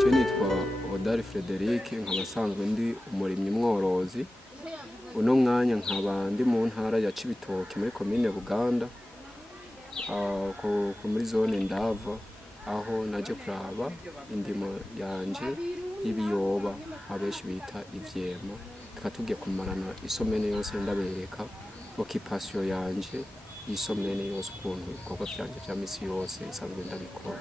Je nitwa Odari Frederic nkaba asanzwe ndi umurimyi mworozi. Uno mwanya nkaba ndi mu ntara ya Cibitoke muri komine Buganda, muri zone Ndava, aho naje kuraba indimo yanje y'ibiyoba abenshi bita ivyema. Tukatugiye kumarana isomene yose ndabereka occupation yanje y'isomene yose ukuntu ibikorwa vyanje vya misi yose isanzwe ndabikora.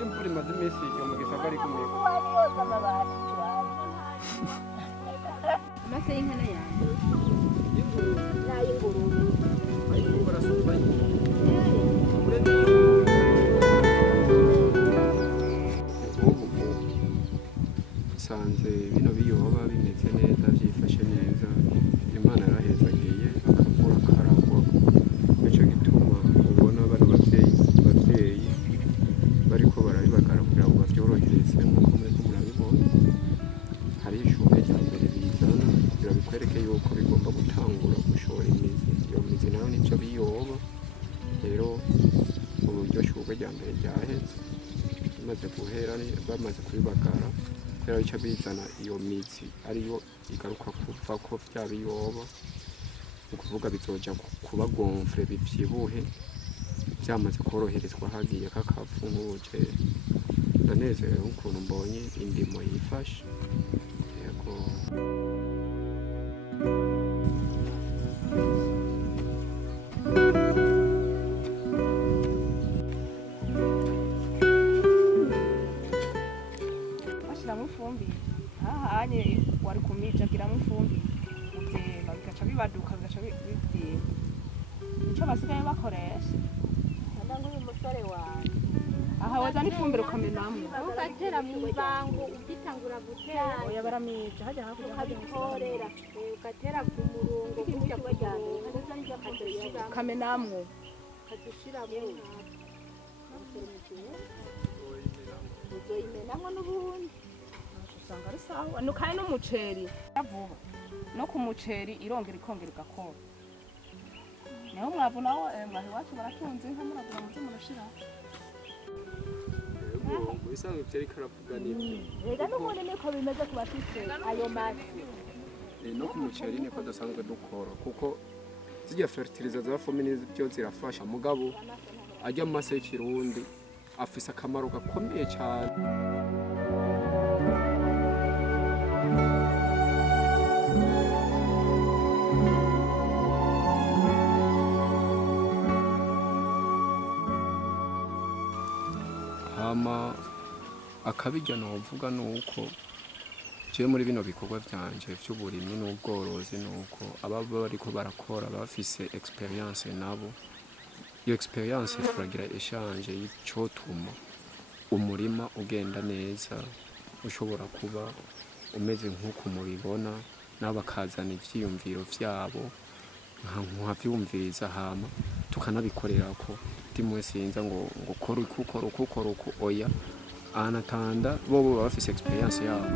Imvura imaze iminsi yo mu gisagara ari kumwe. Amase y'inkana yanjye. N'ay'ingurube. Ay'ingurube arasumba sanze bino biyoba bimeze neza byifashe neza. Imana yarahezagiye akavura karagwa. Nico gituma ubona bano bavyeyi bariko barabibagara kugira ngo bavyorohereze nk'uko muriko murabibona. Hari ishume rya mbere bizana kugira bikwereke yuko bigomba gutangura gushora imizi. Iyo mizi nayo nico biyoba. Rero uburyo shurwe rya mbere ryaheze bimaze guhera bamaze kubibagara kubera bica bizana iyo mizi ariyo igaruka kuvako vya biyoba. Ukuvuga bizoja kuba gonfre bivyibuhe byamaze koroherezwa hagiye kakavu nk'uje. Ndanezerewe ukuntu mbonye indimo yifashe. Yego. Bashiramo ifumbire. Hahanye wari kumijagiramo ifumbire. Uvyema bigaca bibaduka bigaca bivyima. Nico basigaye bakoresha. Uyu musore wawe Aha wazana ifumbire ukamenamwo. ugatera mu ibango ugitangura gutera Oya baramija hajya hakurya ukabikorera ugatera ku murongo kujya kujyana ukamenamwo. ukadushiramo uzoyimenamwo n'ubundi Usanga ari sawa. Nukaye n'umuceri. Vuba. No ku muceri irongera ikongera igakora. Niho mwavu nawo mwahi wacu baratunze inka muragura muze murashira. Yego, bisanzwe vyari karavuga nibyo. rega n'ubundi niko bimeze ku bafite ayo mazi No ku muceri niko dusanzwe dukora kuko zijya fertilizer za fomine byo zirafasha mugabo ajya mu mase y'ikirundi afise akamaro gakomeye cyane. Hama akabijya novuga nuko je muri bino bikorwa vyanje vy'uburimyi n'ubworozi nuko ababa bariko barakora bafise experience nabo. Iyo experience turagira eshanje y'icotuma umurima ugenda neza, ushobora kuba umeze nk'uko mubibona, nabo bakazana ivyiyumviro vyabo nkavyumviriza hama tukanabikorerako. Timwe sinza ngo kora uku oya anatanda bobo bafise experience yabo.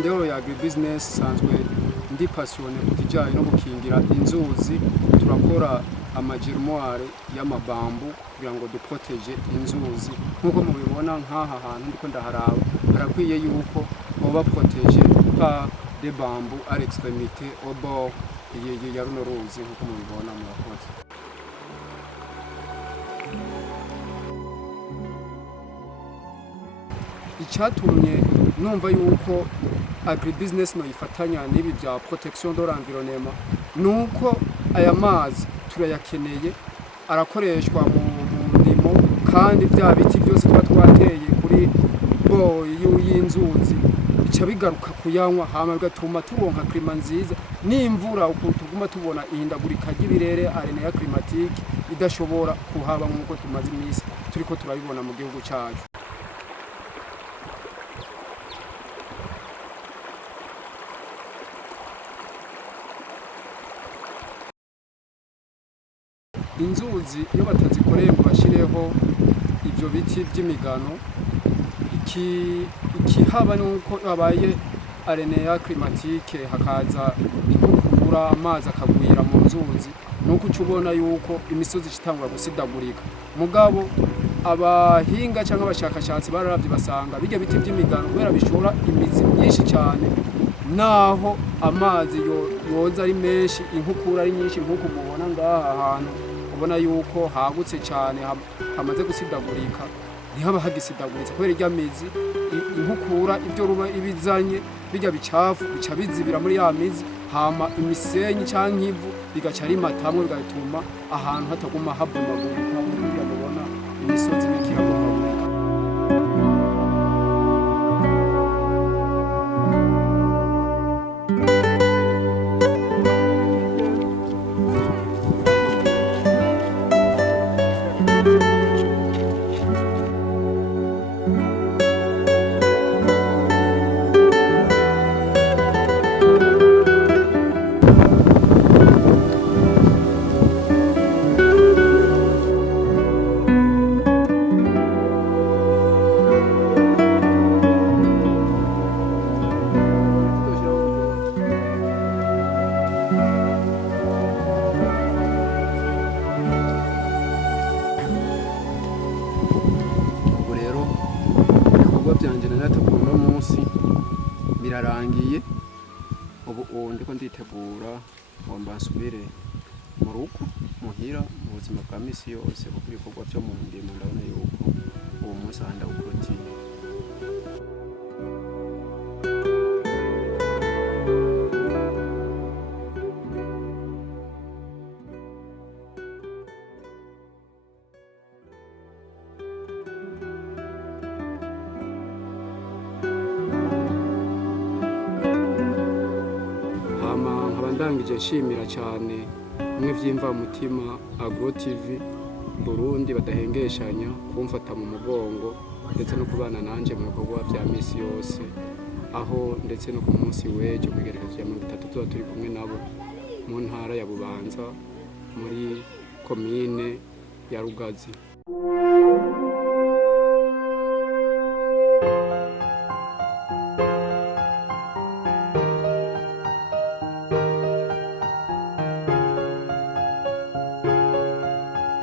ndero ya agribusiness sanzwe ndi passionné ku kijanye no gukingira inzuzi. Turakora amagermoire y'amabambu kugira ngo duprotege inzuzi nkuko mubibona nk'aha hantu ndiko ndaharaba harakwiye yuko boba protege par des bambous à l'extrémité au bord ya runo ruzi nkuko mubibona murakoze. Icyatumye numva yuko agribusiness no ifatanya n'ibi bya protection de l'environnement nuko aya mazi turayakeneye, arakoreshwa mu ndimo, kandi bya biti byose twateye kuri y'inzuzi bica bigaruka kuyanywa, hama bigatuma turonka klima nziza n'imvura ukuntu tuguma tubona ihindagurika ry'ibirere arenea climatique idashobora kuhaba nk'uko tumaze iminsi turiko turabibona mu gihugu cyacu. Inzuzi iyo batazikoreye ngo bashireho ibyo biti by'imigano, ikihaba nuko habaye arenea climatique, hakaza inkukura, amazi akagwira mu nzuzi, nuko ucubona yuko imisozi itangura gusidagurika. Mugabo abahinga cyangwa abashakashatsi bararavye basanga bijya biti by'imigano kubera bishora imizi myinshi cyane, naho amazi yoza ari menshi, inkukura ari nyinshi nkuko mubona ngaha hantu ubona yuko hagutse cyane hamaze gusidagurika, ntihaba hagisidaguritse kubera irya mizi inkukura ibyo ruba ibizanye bijya bicafu bica bizibira muri ya mizi, hama imisenyi cyangwa ivu bigaca rimatamwe, bigatuma ahantu hataguma habomagurika kugira mubona imisozi n'ikirabomagurika. Birarangiye ubu ndiko nditegura ngo mbasubire mu rugo muhira mu buzima bwa misi yose, kuko ibikorwa byo mu ndimo ndabona yuko uwo munsi ndawukurutiye. Ndangije nshimira cyane bimwe vy'imvamutima Agro TV Burundi badahengeshanya kumfata mu mugongo ndetse no kubana nanje mu bikorwa vya misi yose, aho ndetse no ku munsi w'ejo kwigerekezo ya 30 tuba turi kumwe nabo mu ntara ya Bubanza muri komine ya Rugazi.